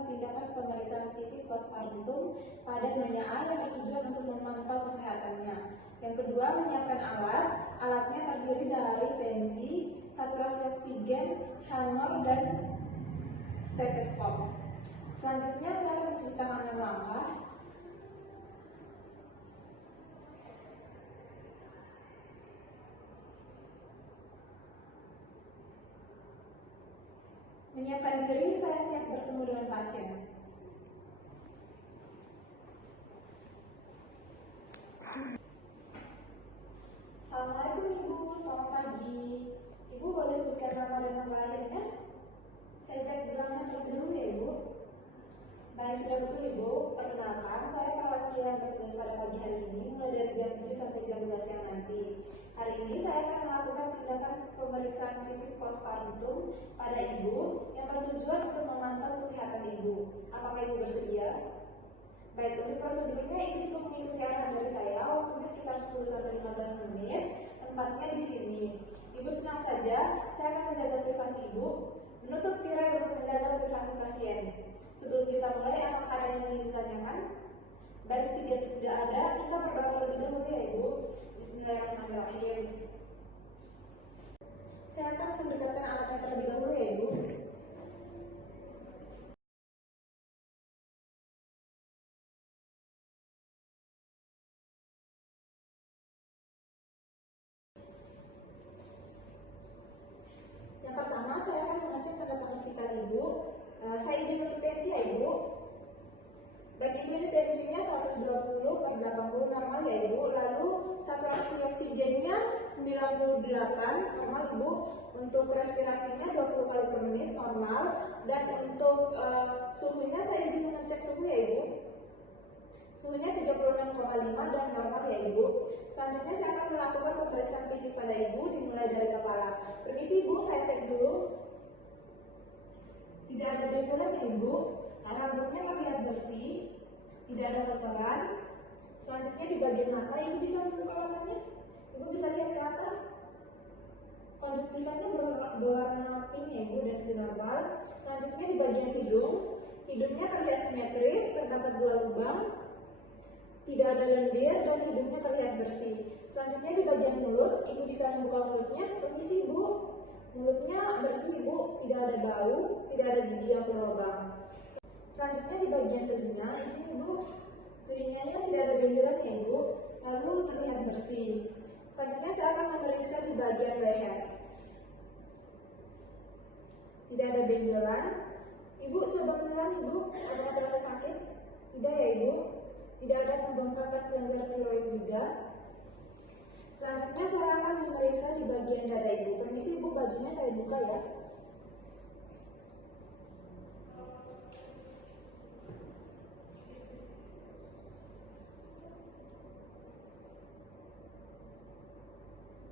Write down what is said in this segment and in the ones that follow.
melakukan tindakan pemeriksaan fisik postpartum pada Nyonya A yang bertujuan untuk memantau kesehatannya. Yang kedua, menyiapkan alat. Alatnya terdiri dari tensi, saturasi oksigen, hammer, dan stetoskop. Selanjutnya saya akan menceritakan langkah. Menyiapkan diri, saya siap bertemu dengan pasien. Assalamualaikum Ibu, selamat pagi. Ibu boleh sebutkan nama dan tanggal lahirnya? Saya cek gelangnya terlebih dahulu ya Ibu. Baik, sudah betul Ibu. Perkenalkan, saya perwakilan bertugas pada pagi hari ini mulai dari jam 7 sampai jam 12 siang nanti. Hari ini saya akan melakukan tindakan pemeriksaan fisik postpartum pada Ibu yang bertujuan untuk memantau kesehatan Ibu. Apakah Ibu bersedia? Baik, untuk prosedurnya Ibu cukup mengikuti arahan dari saya, waktunya sekitar 10-15 menit, tempatnya di sini. Ibu tenang saja, saya akan menjaga privasi Ibu, menutup tirai untuk menjaga privasi pasien. Sebelum kita mulai, apakah ada yang ingin ditanyakan? Baik, jika tidak ada, kita berdoa terlebih dahulu ya Ibu. Bismillahirrahmanirrahim. Saya akan mendekatkan alatnya terlebih dahulu ya Ibu. Yang pertama, saya akan mengecek tanda tangan vital Ibu. Saya izin untuk tensi ya Ibu. Baik Ibu, ini tensinya 120/80 normal ya Ibu. Lalu saturasi oksigennya 98 normal Ibu. Untuk respirasinya 20 kali per menit normal. Dan untuk suhunya saya izin mengecek suhu ya Ibu. Suhunya 36,5 dan normal ya Ibu. Selanjutnya saya akan melakukan pemeriksaan fisik pada Ibu dimulai dari kepala. Permisi Ibu, saya cek dulu. Tidak ada benjolan ya Ibu. Rambutnya terlihat bersih, tidak ada kotoran. Selanjutnya di bagian mata, Ibu bisa membuka matanya. Ibu bisa lihat ke atas. Konjuktivanya berwarna pink ya Ibu dan itu normal. Selanjutnya di bagian hidung, hidungnya terlihat simetris, terdapat 2 lubang. Tidak ada lendir dan hidungnya terlihat bersih. Selanjutnya di bagian mulut, Ibu bisa membuka mulutnya. Permisi Ibu, mulutnya bersih Ibu, tidak ada bau, tidak ada gigi yang berlubang. Selanjutnya di bagian telinga, izin Ibu, telinganya tidak ada benjolan ya Ibu, lalu terlihat bersih. Selanjutnya saya akan memeriksa di bagian leher. Tidak ada benjolan. Ibu coba menelan Ibu, apakah terasa sakit? Tidak ya Ibu. Tidak ada pembengkakan kelenjar tiroid juga. Selanjutnya saya akan memeriksa di bagian dada Ibu. Permisi Ibu, bajunya saya buka ya.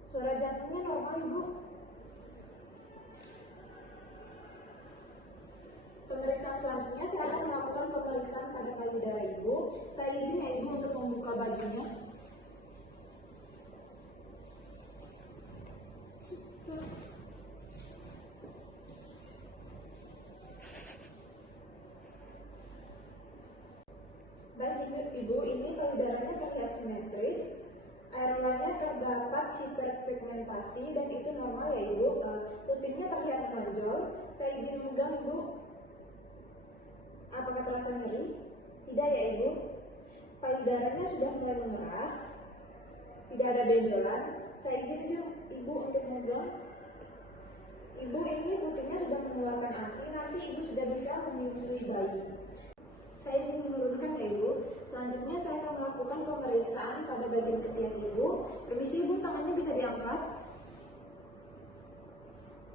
Suara jantungnya normal Ibu. Pemeriksaan selanjutnya saya akan melakukan pemeriksaan pada payudara Ibu. Saya izin ya Ibu untuk membuka bajunya. Baik Ibu, ini payudaranya terlihat simetris. Areolanya terdapat hiperpigmentasi dan itu normal ya Ibu. Putingnya terlihat menonjol. Saya izin memegang Ibu. Apakah terasa nyeri? Tidak ya Ibu. Payudaranya sudah mulai mengeras. Tidak ada benjolan. Saya izin Ibu untuk memegang. Ibu, ini putingnya sudah mengeluarkan ASI. Nanti Ibu sudah bisa menyusui bayi. Saya izin menurunkan ya Ibu. Selanjutnya saya akan melakukan pemeriksaan pada bagian ketiak Ibu. Permisi Ibu, tangannya bisa diangkat.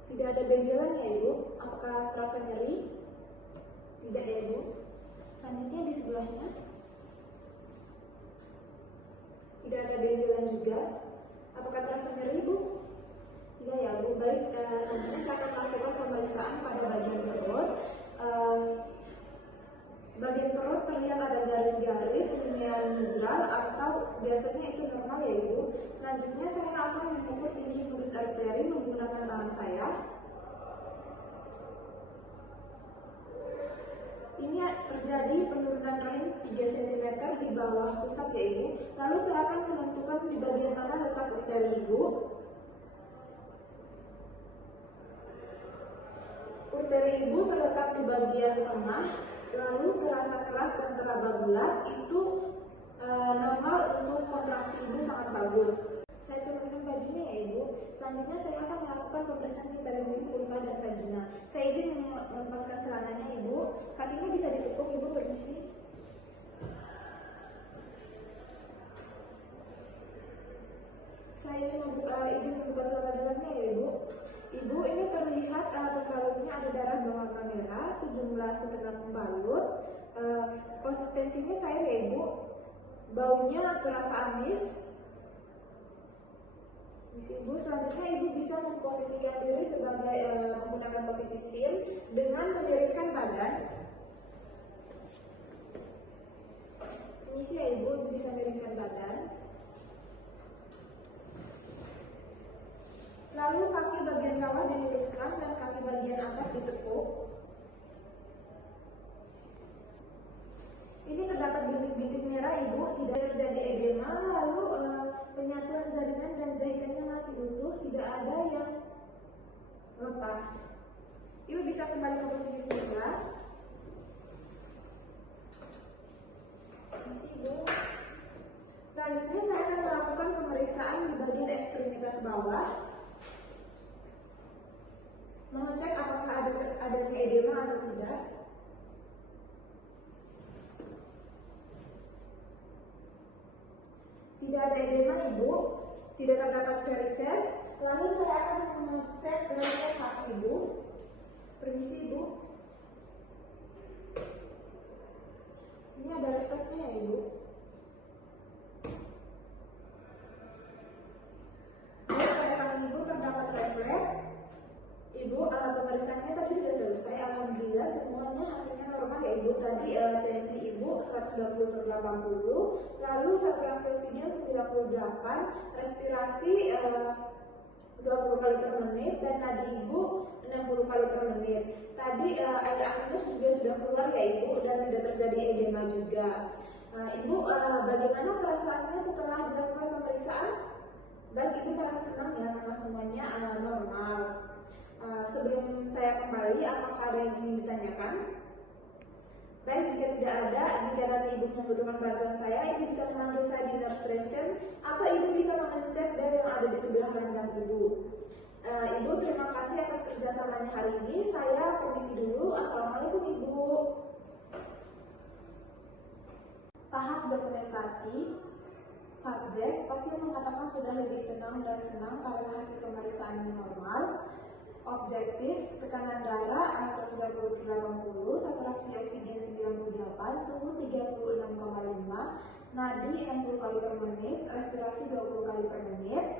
Tidak ada benjolan ya Ibu. Apakah terasa nyeri? Tidak ya Ibu. Selanjutnya di sebelahnya. Tidak ada benjolan juga. Apakah terasa nyeri Ibu? Tidak ya Bu. Baik, selanjutnya saya akan melakukan pemeriksaan pada bagian perut. Bagian perut terlihat ada garis-garis linear nidral atau biasanya itu normal ya Ibu. Selanjutnya saya akan mengukur tinggi fulus arteri menggunakan tangan saya. ini terjadi penurunan rahim 3 cm di bawah pusat ya Ibu. Lalu saya akan menentukan di bagian mana letak uteri Ibu. Uteri Ibu terletak di bagian tengah, lalu terasa keras dan teraba bulat, itu normal untuk kontraksi Ibu sangat bagus. Saya turunkan bajunya ya Ibu. Selanjutnya saya akan melakukan pemeriksaan di perineum, vulva, dan vagina. Saya izin melepaskan celananya Ibu. Kakinya bisa ditekuk Ibu, permisi. Saya izin membuka celana dalamnya ya Ibu. Ibu, ini terlihat pembalutnya ada darah berwarna merah, sejumlah setengah pembalut. Konsistensinya cair ya Ibu. Baunya terasa amis. Ibu, selanjutnya Ibu bisa memposisikan diri sebagai menggunakan posisi sin dengan memiringkan badan. Permisi ya Ibu, bisa miringkan badan. Lalu kaki bagian bawah diluruskan dan kaki bagian atas ditekuk. Ini terdapat bintik-bintik merah Ibu, tidak terjadi edema, lalu penyatuan jaringan dan jahitannya masih utuh, tidak ada yang lepas. Ibu bisa kembali ke posisi semula. Masih Ibu. Selanjutnya saya akan melakukan pemeriksaan di bagian ekstremitas bawah, mengecek apakah adanya edema atau tidak. Tidak ada edema Ibu, tidak terdapat varises. Lalu saya akan mengecek leher kaki Ibu. Permisi Ibu. Ini ada refleksnya ya Ibu. Pada kaki Ibu terdapat refleks. Ibu, pemeriksaannya tadi sudah selesai. Alhamdulillah semuanya hasilnya normal ya Ibu. Tadi tensi Ibu 120/80, lalu saturasi oksigen 98, respirasi 20 kali per menit, dan nadi Ibu 60 kali per menit. Tadi air asinus juga sudah keluar ya Ibu, dan tidak terjadi edema juga. Ibu, bagaimana perasaannya setelah dilakukan pemeriksaan? Baik, Ibu merasa senang ya karena semuanya normal. Sebelum saya kembali, apakah ada yang ingin ditanyakan? Baik, jika tidak ada, jika nanti Ibu membutuhkan bantuan saya, Ibu bisa memanggil saya di nurse station, atau Ibu bisa mengecek dari yang ada di sebelah ranjang Ibu. Ibu, terima kasih atas kerjasamanya hari ini. Saya permisi dulu. Assalamualaikum Ibu. Tahap dokumentasi. Subjek, pasien mengatakan sudah lebih tenang dan senang karena hasil pemeriksaan normal. Objektif, tekanan darah 120/80, saturasi oksigen 98, suhu 36,5, nadi 60 kali per menit, respirasi 20 kali per menit,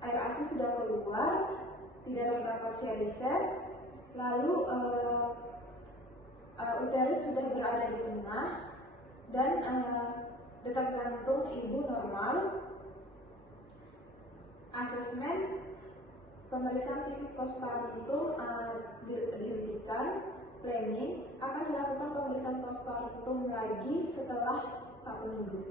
air asi sudah keluar, tidak terdapat varises, lalu uterus sudah berada di tengah, dan detak jantung Ibu normal. Asesmen, pemeriksaan fisik postpartum dihentikan. Planning, akan dilakukan pemeriksaan postpartum lagi setelah 1 minggu.